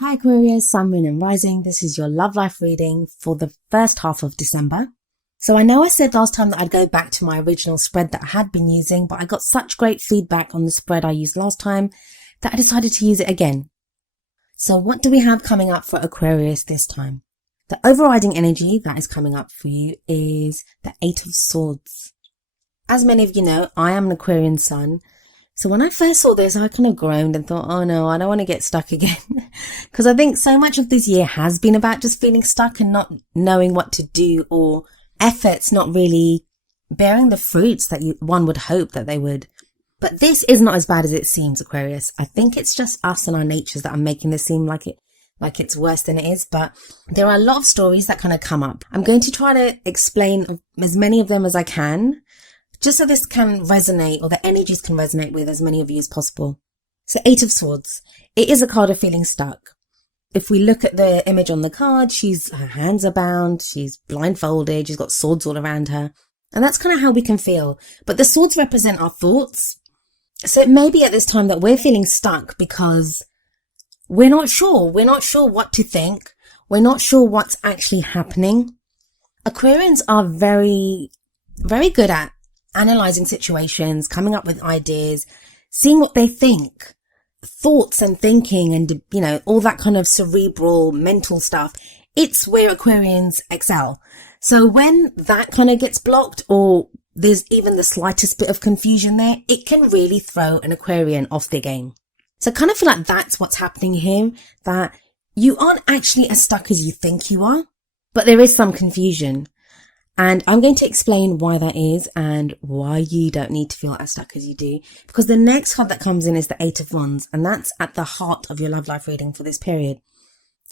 Hi Aquarius, Sun, Moon and Rising. This is your love life reading for the first half of December. So I know I said last time that I'd go back to my original spread that I had been using, but I got such great feedback on the spread I used last time that I decided to use it again. So what do we have coming up for Aquarius this time? The overriding energy that is coming up for you is the Eight of Swords. As many of you know, I am an Aquarian sun. So when I first saw this, I kind of groaned and thought, oh no, I don't want to get stuck again. Because I think so much of this year has been about just feeling stuck and not knowing what to do, or efforts not really bearing the fruits that one would hope that they would. But this is not as bad as it seems, Aquarius. I think it's just us and our natures that are making this seem like it's worse than it is. But there are a lot of stories that kind of come up. I'm going to try to explain as many of them as I can, just so this can resonate, or the energies can resonate with as many of you as possible. So Eight of Swords. It is a card of feeling stuck. If we look at the image on the card, her hands are bound, she's blindfolded, she's got swords all around her. And that's kind of how we can feel. But the swords represent our thoughts. So it may be at this time that we're feeling stuck because we're not sure. We're not sure what to think. We're not sure what's actually happening. Aquarians are very, very good at analyzing situations, coming up with ideas, seeing what they think, thoughts and thinking and, all that kind of cerebral, mental stuff. It's where Aquarians excel. So when that kind of gets blocked, or there's even the slightest bit of confusion there, it can really throw an Aquarian off their game. So I kind of feel like that's what's happening here, that you aren't actually as stuck as you think you are, but there is some confusion. And I'm going to explain why that is and why you don't need to feel as stuck as you do. Because the next card that comes in is the Eight of Wands, and that's at the heart of your love life reading for this period.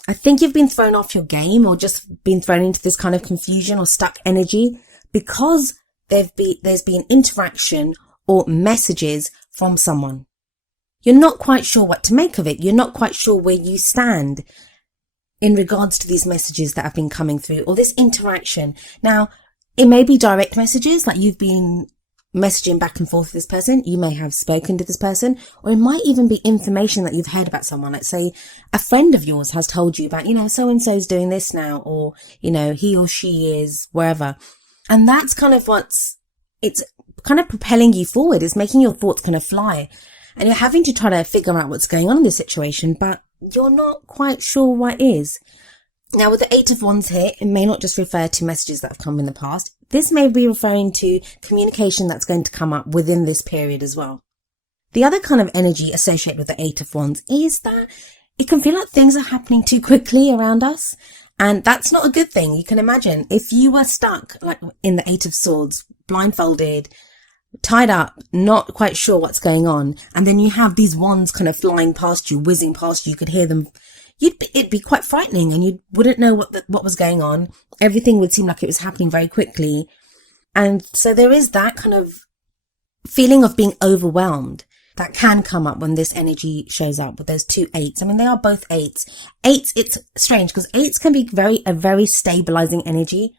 I think you've been thrown off your game, or just been thrown into this kind of confusion or stuck energy because there's been interaction or messages from someone. You're not quite sure what to make of it. You're not quite sure where you stand in regards to these messages that have been coming through, or this interaction. Now, it may be direct messages, like you've been messaging back and forth with this person. You may have spoken to this person, or it might even be information that you've heard about someone. Let's say a friend of yours has told you about, so-and-so's doing this now, or, he or she is wherever. And that's kind of it's kind of propelling you forward. It's making your thoughts kind of fly. And you're having to try to figure out what's going on in this situation, but you're not quite sure what is. Now, with the Eight of Wands here, it may not just refer to messages that have come in the past. This may be referring to communication that's going to come up within this period as well. The other kind of energy associated with the Eight of Wands is that it can feel like things are happening too quickly around us. And that's not a good thing. You can imagine if you were stuck, like in the Eight of Swords, blindfolded, tied up, not quite sure what's going on, and then you have these wands kind of flying past you, whizzing past you, you could hear them, it'd be quite frightening, and you wouldn't know what was going on. Everything would seem like it was happening very quickly. And so there is that kind of feeling of being overwhelmed that can come up when this energy shows up with those two eights. I mean, they are both eights. Eights, it's strange because eights can be a very stabilizing energy.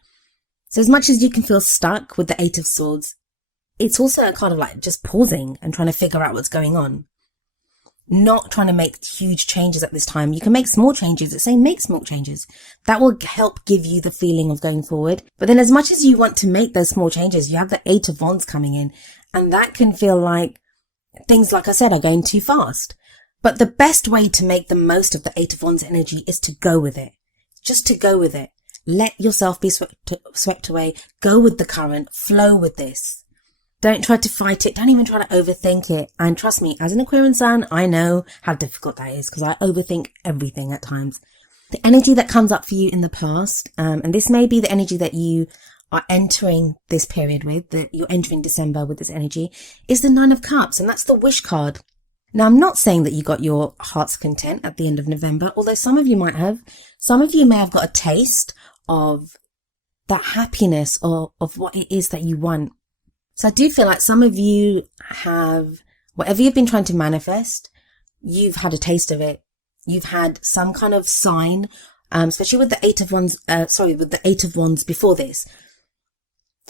So as much as you can feel stuck with the Eight of Swords, it's also a kind of like just pausing and trying to figure out what's going on. Not trying to make huge changes at this time. You can make small changes. It's saying make small changes. That will help give you the feeling of going forward. But then as much as you want to make those small changes, you have the Eight of Wands coming in. And that can feel like things, like I said, are going too fast. But the best way to make the most of the Eight of Wands energy is to go with it. Just to go with it. Let yourself be swept away. Go with the current. Flow with this. Don't try to fight it. Don't even try to overthink it. And trust me, as an Aquarian sun, I know how difficult that is because I overthink everything at times. The energy that comes up for you in the past, and this may be the energy that you are entering this period with, that you're entering December with this energy, is the Nine of Cups, and that's the wish card. Now, I'm not saying that you got your heart's content at the end of November, although some of you might have. Some of you may have got a taste of that happiness or of what it is that you want. So I do feel like some of you have, whatever you've been trying to manifest, you've had a taste of it. You've had some kind of sign, especially with the Eight of Wands, with the Eight of Wands before this.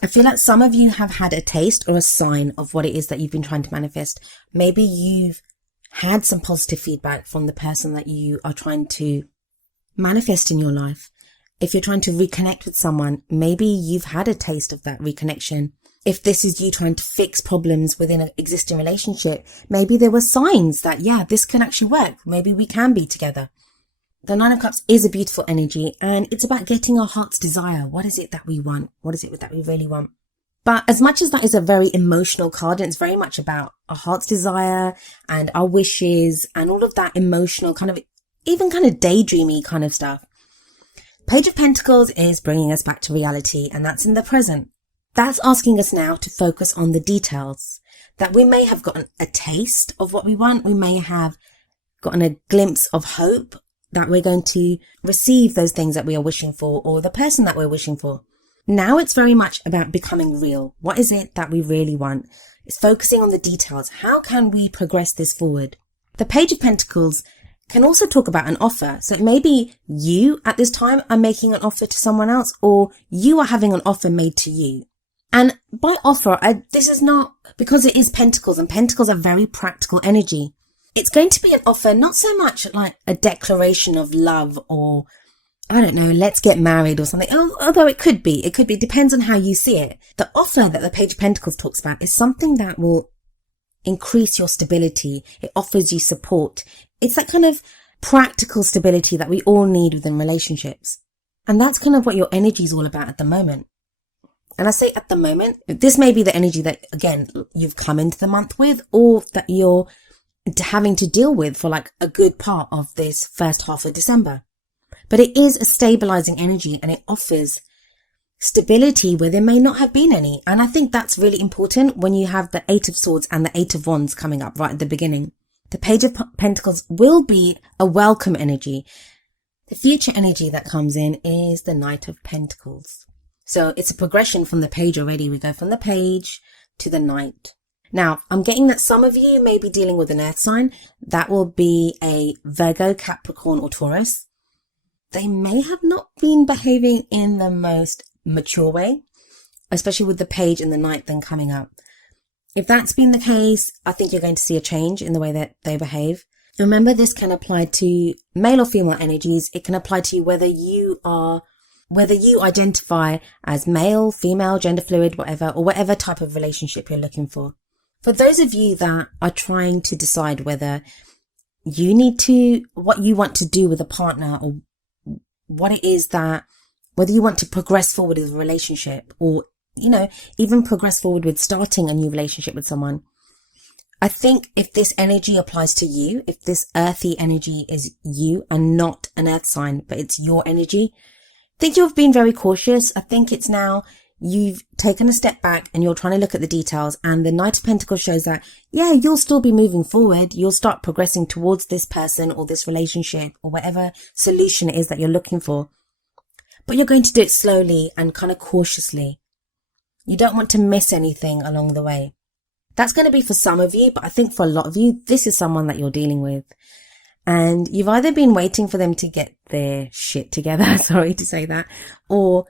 I feel like some of you have had a taste or a sign of what it is that you've been trying to manifest. Maybe you've had some positive feedback from the person that you are trying to manifest in your life. If you're trying to reconnect with someone, maybe you've had a taste of that reconnection. If this is you trying to fix problems within an existing relationship, maybe there were signs that, yeah, this can actually work. Maybe we can be together. The Nine of Cups is a beautiful energy, and it's about getting our heart's desire. What is it that we want? What is it that we really want? But as much as that is a very emotional card, and it's very much about our heart's desire and our wishes and all of that emotional kind of, even kind of daydreamy kind of stuff, Page of Pentacles is bringing us back to reality, and that's in the present. That's asking us now to focus on the details, that we may have gotten a taste of what we want. We may have gotten a glimpse of hope that we're going to receive those things that we are wishing for, or the person that we're wishing for. Now it's very much about becoming real. What is it that we really want? It's focusing on the details. How can we progress this forward? The Page of Pentacles can also talk about an offer. So maybe you at this time are making an offer to someone else, or you are having an offer made to you. And by offer, this is not, because it is Pentacles, and Pentacles are very practical energy. It's going to be an offer, not so much like a declaration of love, or I don't know, let's get married or something. Although it could be, it depends on how you see it. The offer that the Page of Pentacles talks about is something that will increase your stability. It offers you support. It's that kind of practical stability that we all need within relationships. And that's kind of what your energy is all about at the moment. And I say at the moment, this may be the energy that, again, you've come into the month with, or that you're having to deal with for like a good part of this first half of December. But it is a stabilizing energy, and it offers stability where there may not have been any. And I think that's really important when you have the Eight of Swords and the Eight of Wands coming up right at the beginning. The Page of Pentacles will be a welcome energy. The future energy that comes in is the Knight of Pentacles. So it's a progression from the page already. We go from the page to the Knight. Now, I'm getting that some of you may be dealing with an earth sign. That will be a Virgo, Capricorn, or Taurus. They may have not been behaving in the most mature way, especially with the page and the Knight then coming up. If that's been the case, I think you're going to see a change in the way that they behave. Remember, this can apply to male or female energies. It can apply to you whether you identify as male, female, gender fluid, whatever, or whatever type of relationship you're looking for. For those of you that are trying to decide whether what you want to do with a partner, or what it is that, whether you want to progress forward with a relationship, or, even progress forward with starting a new relationship with someone. I think if this energy applies to you, if this earthy energy is you and not an earth sign, but it's your energy, I think you've been very cautious. I think it's now you've taken a step back and you're trying to look at the details, and the Knight of Pentacles shows that, yeah, you'll still be moving forward. You'll start progressing towards this person or this relationship or whatever solution it is that you're looking for. But you're going to do it slowly and kind of cautiously. You don't want to miss anything along the way. That's going to be for some of you, but I think for a lot of you, this is someone that you're dealing with. And you've either been waiting for them to get their shit together, sorry to say that, or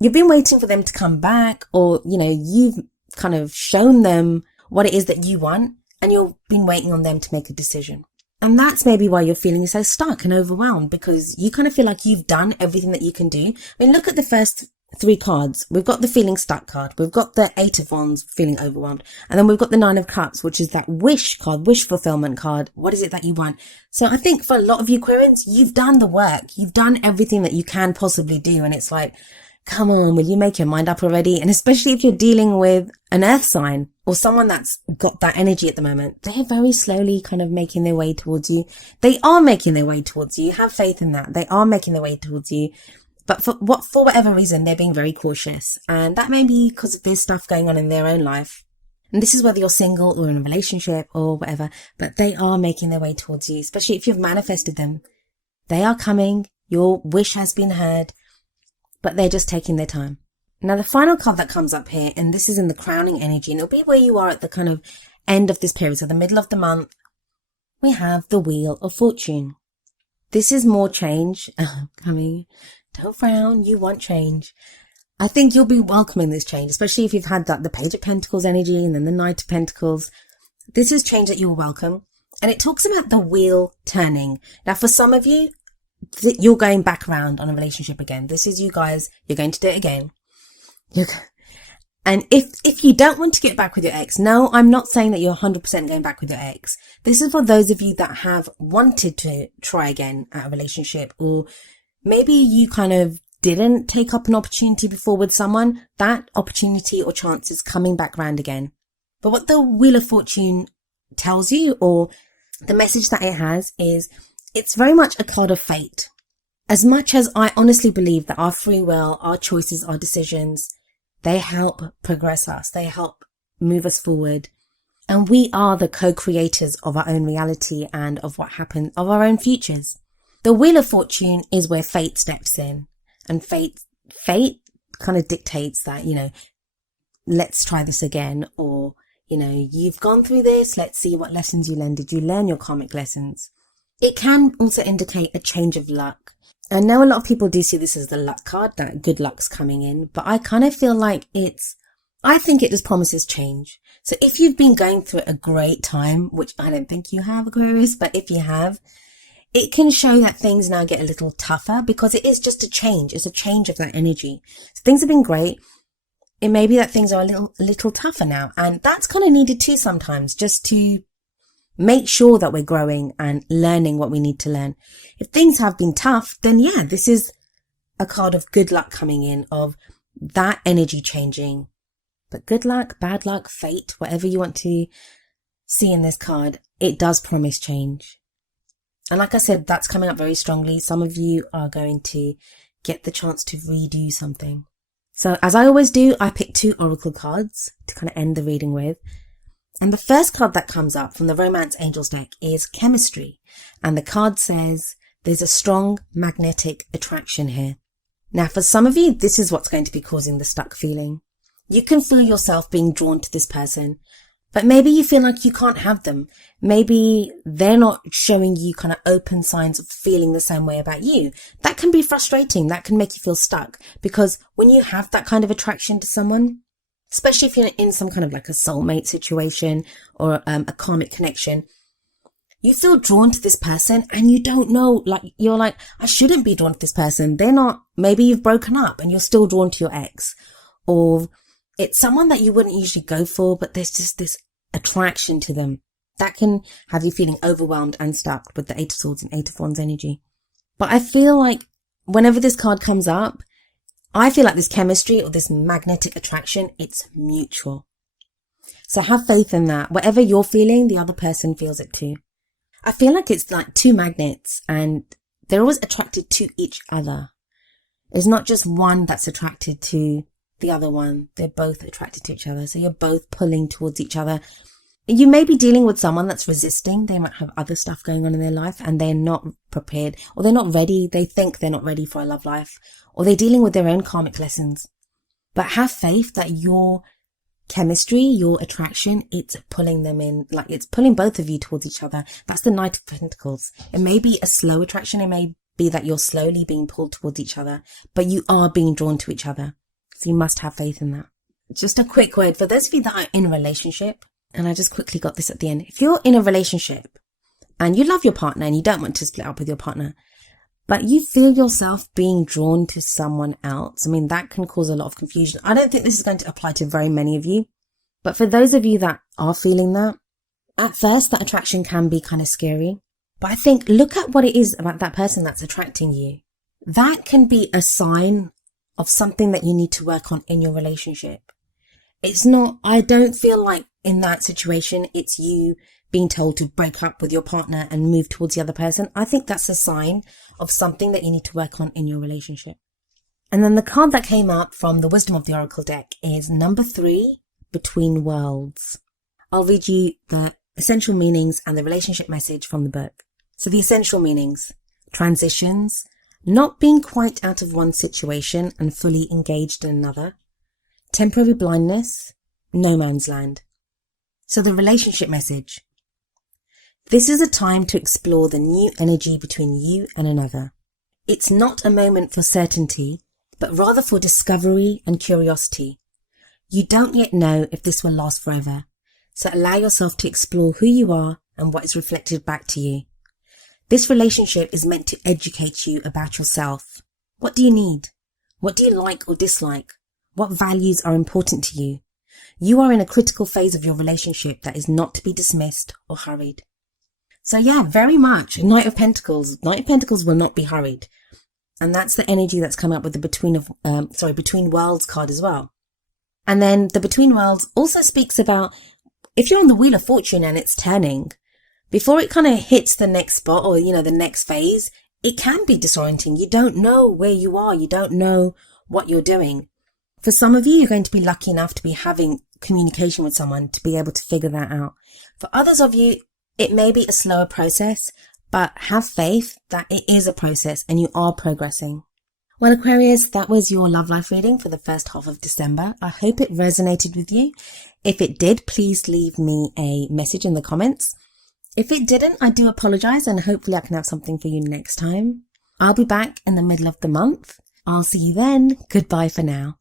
you've been waiting for them to come back, or, you've kind of shown them what it is that you want, and you've been waiting on them to make a decision. And that's maybe why you're feeling so stuck and overwhelmed, because you kind of feel like you've done everything that you can do. I mean, look at the first three cards. We've got the feeling stuck card. We've got the Eight of Wands, feeling overwhelmed. And then we've got the Nine of Cups, which is that wish card, wish fulfillment card. What is it that you want? So I think for a lot of you Aquarians, you've done the work. You've done everything that you can possibly do. And it's like, come on, will you make your mind up already? And especially if you're dealing with an earth sign or someone that's got that energy at the moment, they're very slowly kind of making their way towards you. They are making their way towards you. Have faith in that. They are making their way towards you. But for whatever reason, they're being very cautious. And that may be because there's stuff going on in their own life. And this is whether you're single or in a relationship or whatever, but they are making their way towards you, especially if you've manifested them. They are coming. Your wish has been heard, but they're just taking their time. Now, the final card that comes up here, and this is in the crowning energy, and it'll be where you are at the kind of end of this period, so the middle of the month, we have the Wheel of Fortune. This is more change coming. Don't frown, you want change. I think you'll be welcoming this change, especially if you've had the Page of Pentacles energy and then the Knight of Pentacles. This is change that you'll welcome. And it talks about the wheel turning. Now, for some of you, you're going back around on a relationship again. This is you guys. You're going to do it again. And if you don't want to get back with your ex, no, I'm not saying that you're 100% going back with your ex. This is for those of you that have wanted to try again at a relationship, or maybe you kind of didn't take up an opportunity before with someone. That opportunity or chance is coming back round again. But what the Wheel of Fortune tells you, or the message that it has, is it's very much a card of fate. As much as I honestly believe that our free will, our choices, our decisions, they help progress us. They help move us forward. And we are the co-creators of our own reality and of what happens, of our own futures. The Wheel of Fortune is where fate steps in. And fate kind of dictates that, let's try this again. Or, you've gone through this. Let's see what lessons you learned. Did you learn your karmic lessons? It can also indicate a change of luck. I know a lot of people do see this as the luck card, that good luck's coming in, but I kind of feel like I think it just promises change. So if you've been going through a great time, which I don't think you have, Aquarius, but if you have, it can show that things now get a little tougher, because it is just a change. It's a change of that energy. So things have been great. It may be that things are a little tougher now, and that's kind of needed too sometimes, just to make sure that we're growing and learning what we need to learn. If things have been tough, then yeah, this is a card of good luck coming in, of that energy changing. But good luck, bad luck, fate, whatever you want to see in this card, it does promise change. And like I said, that's coming up very strongly. Some of you are going to get the chance to redo something. So as I always do, I pick 2 oracle cards to kind of end the reading with. And the first card that comes up from the Romance Angels deck is Chemistry. And the card says, there's a strong magnetic attraction here. Now, for some of you, this is what's going to be causing the stuck feeling. You can feel yourself being drawn to this person, but maybe you feel like you can't have them. Maybe they're not showing you kind of open signs of feeling the same way about you. That can be frustrating. That can make you feel stuck, because when you have that kind of attraction to someone, especially if you're in some kind of like a soulmate situation or a karmic connection, you feel drawn to this person and you don't know, you're like, I shouldn't be drawn to this person. They're not, maybe you've broken up and you're still drawn to your ex, or it's someone that you wouldn't usually go for, but there's just this attraction to them that can have you feeling overwhelmed and stuck with the 8 of Swords and 8 of Wands energy. But I feel like whenever this card comes up, I feel like this chemistry or this magnetic attraction, it's mutual. So have faith in that. Whatever you're feeling, the other person feels it too. I feel like it's like 2 magnets and they're always attracted to each other. It's not just one that's attracted to the other one. They're both attracted to each other. So you're both pulling towards each other. You may be dealing with someone that's resisting. They might have other stuff going on in their life and they're not prepared, or they're not ready. They think they're not ready for a love life, or they're dealing with their own karmic lessons. But have faith that your chemistry, your attraction, it's pulling them in, like it's pulling both of you towards each other. That's the Knight of Pentacles. It may be a slow attraction. It may be that you're slowly being pulled towards each other, but you are being drawn to each other. So you must have faith in that. Just a quick word for those of you that are in a relationship. And I just quickly got this at the end. If you're in a relationship and you love your partner and you don't want to split up with your partner, but you feel yourself being drawn to someone else, I mean, that can cause a lot of confusion. I don't think this is going to apply to very many of you. But for those of you that are feeling that, at first that attraction can be kind of scary. But I think look at what it is about that person that's attracting you. That can be a sign of something that you need to work on in your relationship. It's not, I don't feel like in that situation, it's you being told to break up with your partner and move towards the other person. I think that's a sign of something that you need to work on in your relationship. And then the card that came up from the Wisdom of the Oracle deck is number 3, Between Worlds. I'll read you the essential meanings and the relationship message from the book. So the essential meanings: transitions, not being quite out of one situation and fully engaged in another, temporary blindness, no man's land. So the relationship message: this is a time to explore the new energy between you and another. It's not a moment for certainty, but rather for discovery and curiosity. You don't yet know if this will last forever, so allow yourself to explore who you are and what is reflected back to you. This relationship is meant to educate you about yourself. What do you need? What do you like or dislike? What values are important to you? You are in a critical phase of your relationship that is not to be dismissed or hurried. So yeah, very much. Knight of Pentacles. Knight of Pentacles will not be hurried. And that's the energy that's come up with the Between Worlds card as well. And then the Between Worlds also speaks about if you're on the Wheel of Fortune and it's turning, before it kind of hits the next spot or, the next phase, it can be disorienting. You don't know where you are. You don't know what you're doing. For some of you, you're going to be lucky enough to be having communication with someone to be able to figure that out. For others of you, it may be a slower process, but have faith that it is a process and you are progressing. Well, Aquarius, that was your love life reading for the first half of December. I hope it resonated with you. If it did, please leave me a message in the comments. If it didn't, I do apologize and hopefully I can have something for you next time. I'll be back in the middle of the month. I'll see you then. Goodbye for now.